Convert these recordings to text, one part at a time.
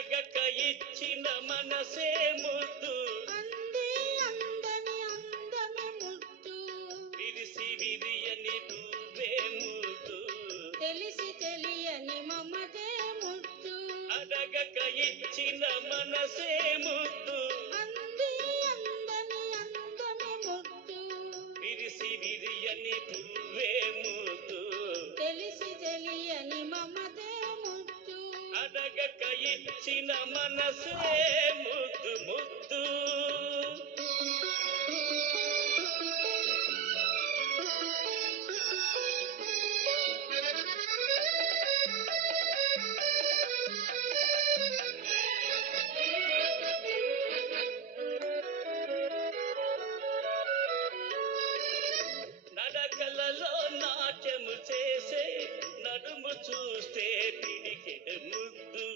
అడగక ఇచ్చిన మనసే ముద్దు అంది అందని అందమే ముద్దు విరిసి విరియని నువ్వే ముద్దు తెలిసి తెలియని మమతే ముద్దు అడగక ఇచ్చిన మనసే ముద్దు అంది అందని అందమే ముద్దు విరిసి విరియని నువ్వే ముద్దు తెలిసి తెలియని మమతే ముద్దు అడగక ఇచ్చిన మనసే ముద్దు ముద్దు నడకలలో నాట్యము చేసే నడుము చూస్తే పిడికెడు ముద్దు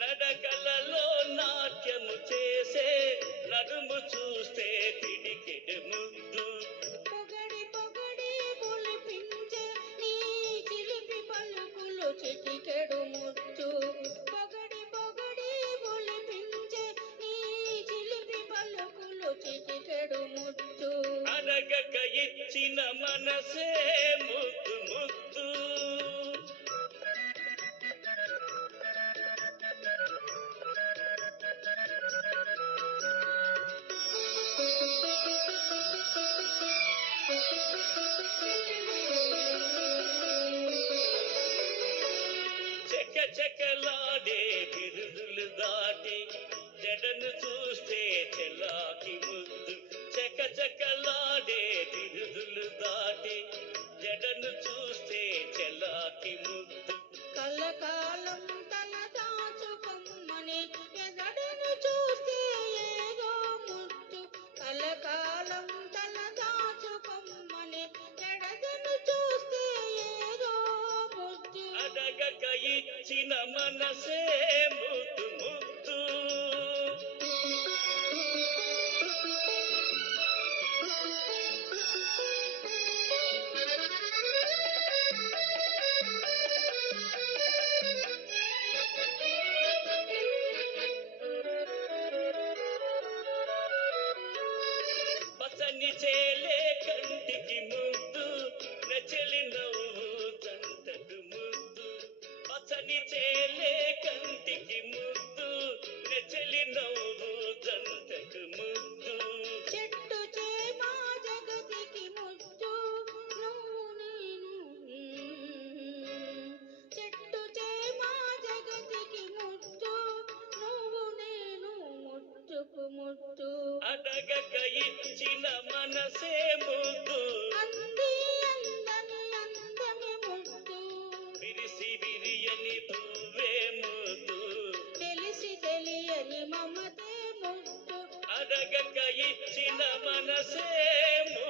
నడకలలో నాట్యము చేసే నడుము చూస్తే పిడికెడు ముద్దు పొగడి పొగడి పులిపించే నీ చిలిపి పలుకులు చిటికెడు ముద్దు పొగడి పొగడి పులిపించే నీ చిలిపి పలుకులు చిటికెడు ముద్దు అడగక ఇచ్చిన మనసే ముద్దు ముద్దు చెక్కలాడే బిరుదులు దాటి జడను చూస్తే చెల్లాకి ముద్దు చెక్కలాడే బిరుదులు దాటి జడను చూస్తే చెల్లాకి ముద్దు కలకాలం తల దాచుకొమ్మని ఎదడను చూస్తే ఏదో ముద్దు కలకాలం తల దాచుకొమ్మని ఎడదను చూస్తే ఏదో ముద్దు అడగక ఇచ్చిన మనసే ముద్దు ముద్దు పచ్చని చేలే కంటికి ముద్దు నచ్చలి నవ్వు జంటకు ముద్దు పచ్చని చేలే కంటికి ముద్దు నచ్చలి నవ్వు జంటకు ముద్దు చెట్టు చేమా జగతికి ముద్దు నువ్వు నేను చెట్టు చేమా జగతికి ముద్దు నువ్వు నేను ముద్దుకు ముద్దు అడగక ఇచ్చిన మనసే ముద్దు అంది అందని అందమే ముద్దు విరిసి విరియని పువ్వే ముద్దు తెలిసి తెలియని మమతే ముద్దు అడగక ఇచ్చిన మనసే ముద్దు